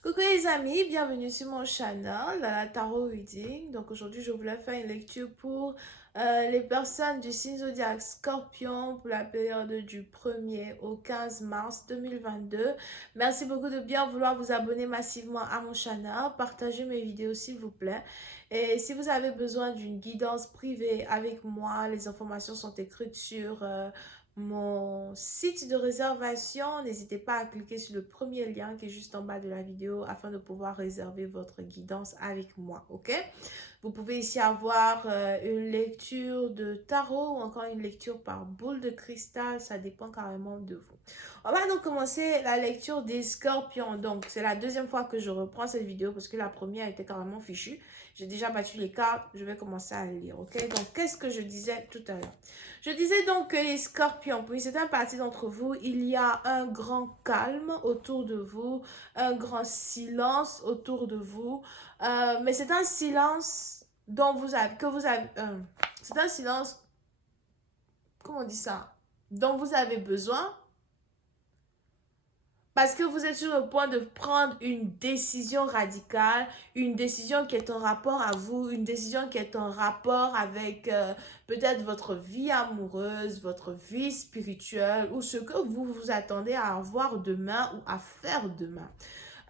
Coucou les amis, bienvenue sur mon channel, la Tarot Reading. Donc aujourd'hui, je voulais faire une lecture pour les personnes du signe zodiaque Scorpion pour la période du 1er au 15 mars 2022. Merci beaucoup de bien vouloir vous abonner massivement à mon channel, partagez mes vidéos s'il vous plaît. Et si vous avez besoin d'une guidance privée avec moi, les informations sont écrites sur mon site de réservation. N'hésitez pas à cliquer sur le premier lien qui est juste en bas de la vidéo afin de pouvoir réserver votre guidance avec moi, ok? Vous pouvez ici avoir une lecture de tarot ou encore une lecture par boule de cristal, ça dépend carrément de vous. On va donc commencer la lecture des scorpions. Donc, c'est la deuxième fois que je reprends cette vidéo parce que la première était carrément fichue. J'ai déjà battu les cartes, je vais commencer à lire, ok? Donc, qu'est-ce que je disais tout à l'heure? Je disais donc que les scorpions, pour une certaine partie d'entre vous, il y a un grand calme autour de vous, un grand silence autour de vous, mais c'est un silence dont vous avez, c'est un silence, comment on dit ça, dont vous avez besoin parce que vous êtes sur le point de prendre une décision radicale, une décision qui est en rapport à vous, une décision qui est en rapport avec peut-être votre vie amoureuse, votre vie spirituelle ou ce que vous vous attendez à avoir demain ou à faire demain.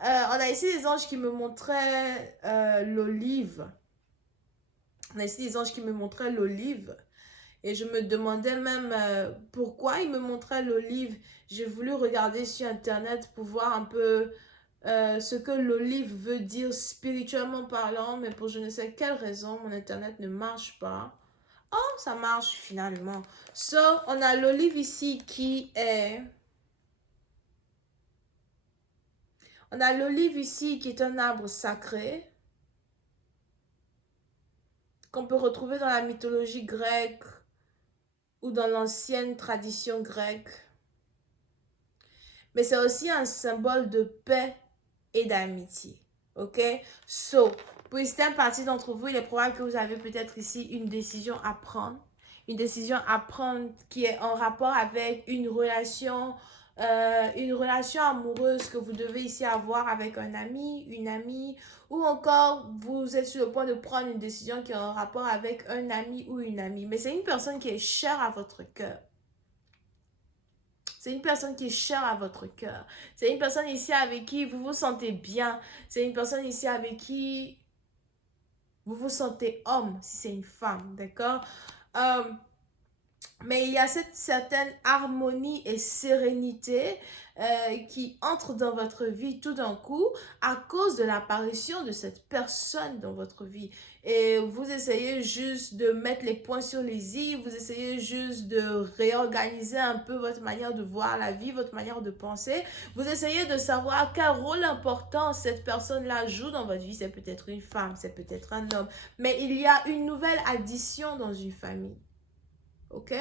On a ici des anges qui me montraient l'olive. On a ici des anges qui me montraient l'olive. Et je me demandais même pourquoi il me montrait l'olive. J'ai voulu regarder sur Internet pour voir un peu ce que l'olive veut dire spirituellement parlant, mais pour je ne sais quelle raison, mon Internet ne marche pas. Oh, ça marche finalement. So, on a l'olive ici qui est... On a l'olive ici qui est un arbre sacré qu'on peut retrouver dans la mythologie grecque ou dans l'ancienne tradition grecque. Mais c'est aussi un symbole de paix et d'amitié. Ok? So, pour certaines parties d'entre vous, il est probable que vous avez peut-être ici une décision à prendre. Une décision à prendre qui est en rapport avec une relation amoureuse que vous devez ici avoir avec un ami, une amie, ou encore vous êtes sur le point de prendre une décision qui est en rapport avec un ami ou une amie. Mais c'est une personne qui est chère à votre cœur. C'est une personne qui est chère à votre cœur. C'est une personne ici avec qui vous vous sentez bien. C'est une personne ici avec qui vous vous sentez homme, si c'est une femme, d'accord? Mais il y a cette certaine harmonie et sérénité qui entre dans votre vie tout d'un coup à cause de l'apparition de cette personne dans votre vie. Et vous essayez juste de mettre les points sur les i, vous essayez juste de réorganiser un peu votre manière de voir la vie, votre manière de penser. Vous essayez de savoir quel rôle important cette personne-là joue dans votre vie. C'est peut-être une femme, c'est peut-être un homme. Mais il y a une nouvelle addition dans une famille. Ok?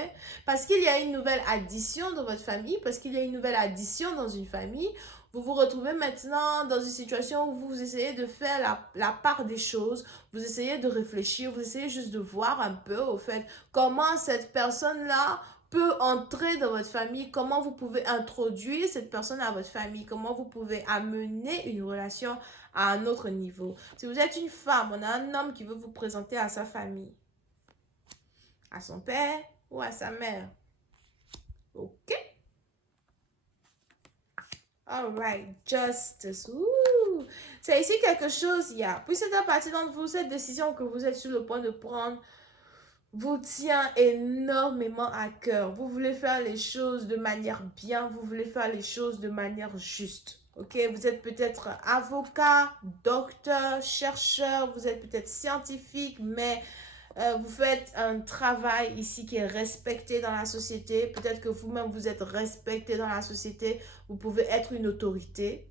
Parce qu'il y a une nouvelle addition dans votre famille, parce qu'il y a une nouvelle addition dans une famille, vous vous retrouvez maintenant dans une situation où vous essayez de faire la part des choses, vous essayez de réfléchir, vous essayez juste de voir un peu au fait comment cette personne-là peut entrer dans votre famille, comment vous pouvez introduire cette personne à votre famille, comment vous pouvez amener une relation à un autre niveau. Si vous êtes une femme, on a un homme qui veut vous présenter à sa famille, à son père, ou à sa mère. Ok? Alright, justice. Ouh. C'est ici quelque chose, il y a. Puis c'est à partir d'entre vous, cette décision que vous êtes sur le point de prendre vous tient énormément à cœur. Vous voulez faire les choses de manière bien, vous voulez faire les choses de manière juste. Ok, vous êtes peut-être avocat, docteur, chercheur, vous êtes peut-être scientifique, mais vous faites un travail ici qui est respecté dans la société. Peut-être que vous-même, vous êtes respecté dans la société. Vous pouvez être une autorité.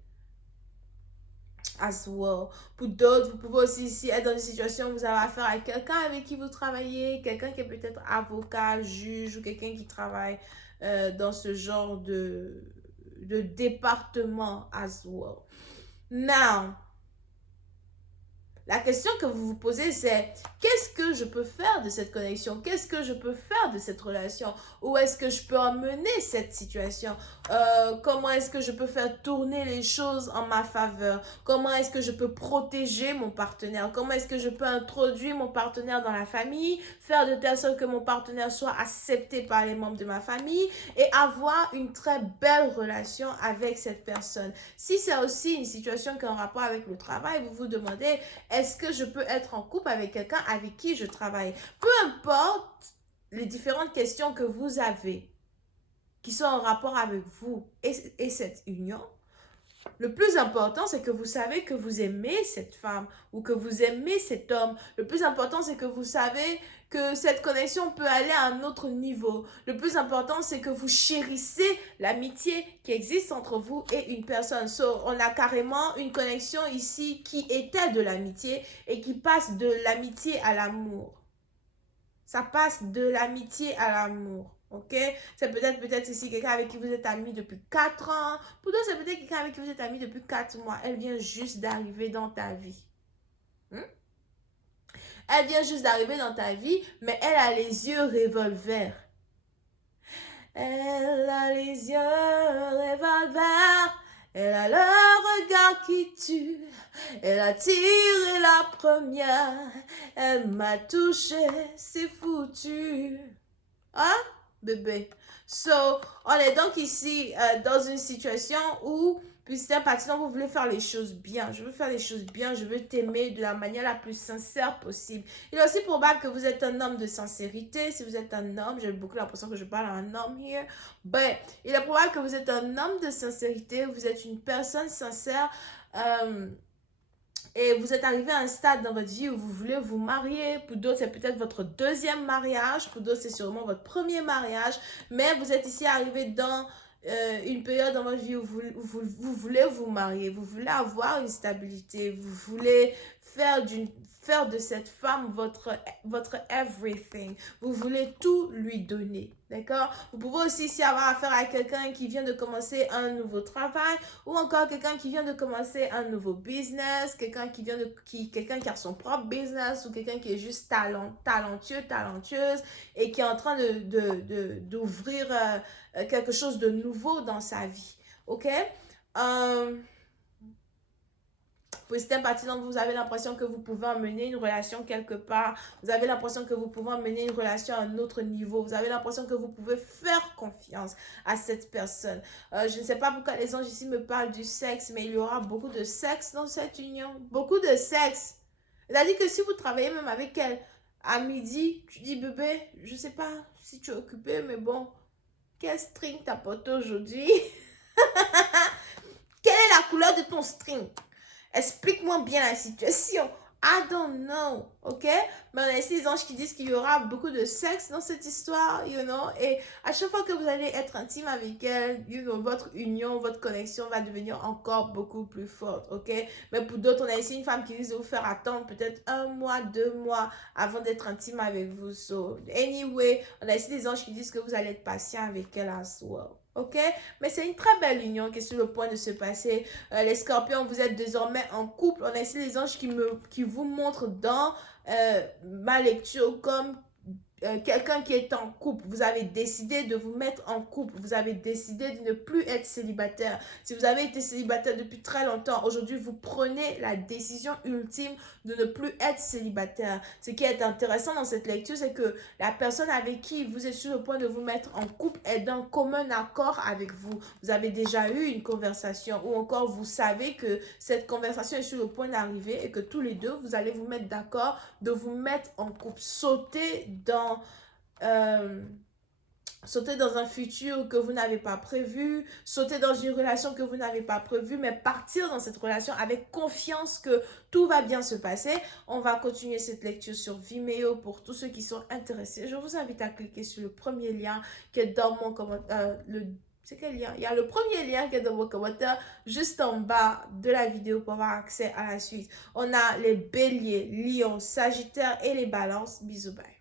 As well. Pour d'autres, vous pouvez aussi ici être dans une situation où vous avez affaire à quelqu'un avec qui vous travaillez, quelqu'un qui est peut-être avocat, juge ou quelqu'un qui travaille dans ce genre de département as well. Now, la question que vous vous posez, c'est qu'est-ce que je peux faire de cette connexion? Qu'est-ce que je peux faire de cette relation? Où est-ce que je peux emmener cette situation? comment est-ce que je peux faire tourner les choses en ma faveur, comment est-ce que je peux protéger mon partenaire, comment est-ce que je peux introduire mon partenaire dans la famille, faire de telle sorte que mon partenaire soit accepté par les membres de ma famille et avoir une très belle relation avec cette personne. Si c'est aussi une situation qui est en rapport avec le travail, vous vous demandez, est-ce que je peux être en couple avec quelqu'un avec qui je travaille? Peu importe les différentes questions que vous avez, qui sont en rapport avec vous et cette union, le plus important, c'est que vous savez que vous aimez cette femme ou que vous aimez cet homme. Le plus important, c'est que vous savez que cette connexion peut aller à un autre niveau. Le plus important, c'est que vous chérissez l'amitié qui existe entre vous et une personne. So, on a carrément une connexion ici qui était de l'amitié et qui passe de l'amitié à l'amour. Ça passe de l'amitié à l'amour. Ok? C'est peut-être ici quelqu'un avec qui vous êtes amis depuis 4 ans. Pour d'autres, c'est peut-être quelqu'un avec qui vous êtes amis depuis 4 mois. Elle vient juste d'arriver dans ta vie. Elle vient juste d'arriver dans ta vie, mais elle a les yeux revolver. Elle a les yeux revolver. Elle a le regard qui tue. Elle a tiré la première. Elle m'a touché, c'est foutu. Hein, bébé? So, on est donc ici dans une situation où, puisque maintenant vous voulez faire les choses bien. Je veux faire les choses bien, je veux t'aimer de la manière la plus sincère possible. Il est aussi probable que vous êtes un homme de sincérité. Si vous êtes un homme, j'ai beaucoup l'impression que je parle à un homme here. Ben, il est probable que vous êtes un homme de sincérité, vous êtes une personne sincère. Et vous êtes arrivé à un stade dans votre vie où vous voulez vous marier. Pour d'autres, c'est peut-être votre deuxième mariage. Pour d'autres, c'est sûrement votre premier mariage. Mais vous êtes ici arrivé dans une période dans votre vie où vous voulez vous marier. Vous voulez avoir une stabilité. Vous voulez faire de cette femme votre everything. Vous voulez tout lui donner. D'accord? Vous pouvez aussi ici avoir affaire à quelqu'un qui vient de commencer un nouveau travail ou encore quelqu'un qui vient de commencer un nouveau business, quelqu'un qui a son propre business ou quelqu'un qui est juste talentueuse et qui est en train d'ouvrir quelque chose de nouveau dans sa vie. OK? Pour certaines parties d'entre vous, vous avez l'impression que vous pouvez emmener une relation quelque part. Vous avez l'impression que vous pouvez emmener une relation à un autre niveau. Vous avez l'impression que vous pouvez faire confiance à cette personne. Je ne sais pas pourquoi les anges ici me parlent du sexe, mais il y aura beaucoup de sexe dans cette union. Beaucoup de sexe. C'est-à-dire que si vous travaillez même avec elle, à midi, tu dis, bébé, je ne sais pas si tu es occupé, mais bon, quel string t'as porté aujourd'hui? Quelle est la couleur de ton string? Explique-moi bien la situation. I don't know, ok? Mais on a ici des anges qui disent qu'il y aura beaucoup de sexe dans cette histoire, you know? Et à chaque fois que vous allez être intime avec elle, you know, votre union, votre connexion va devenir encore beaucoup plus forte, ok? Mais pour d'autres, on a ici une femme qui risque de vous faire attendre peut-être 1 mois, 2 mois avant d'être intime avec vous. So, anyway, on a ici des anges qui disent que vous allez être patient avec elle as well. Ok? Mais c'est une très belle union qui est sur le point de se passer. Les scorpions, vous êtes désormais en couple. On a ici les anges qui vous montrent dans ma lecture comme quelqu'un qui est en couple. Vous avez décidé de vous mettre en couple. Vous avez décidé de ne plus être célibataire. Si vous avez été célibataire depuis très longtemps, aujourd'hui, vous prenez la décision ultime de ne plus être célibataire. Ce qui est intéressant dans cette lecture, c'est que la personne avec qui vous êtes sur le point de vous mettre en couple est d'un commun accord avec vous. Vous avez déjà eu une conversation ou encore vous savez que cette conversation est sur le point d'arriver et que tous les deux, vous allez vous mettre d'accord de vous mettre en couple. Sauter dans un futur que vous n'avez pas prévu, sauter dans une relation que vous n'avez pas prévue, mais partir dans cette relation avec confiance que tout va bien se passer. On va continuer cette lecture sur Vimeo pour tous ceux qui sont intéressés. Je vous invite à cliquer sur le premier lien qui est dans mon commentaire. C'est quel lien? Il y a le premier lien qui est dans mon commentaire juste en bas de la vidéo pour avoir accès à la suite. On a les béliers, lions, sagittaires et les balances. Bisous, bye.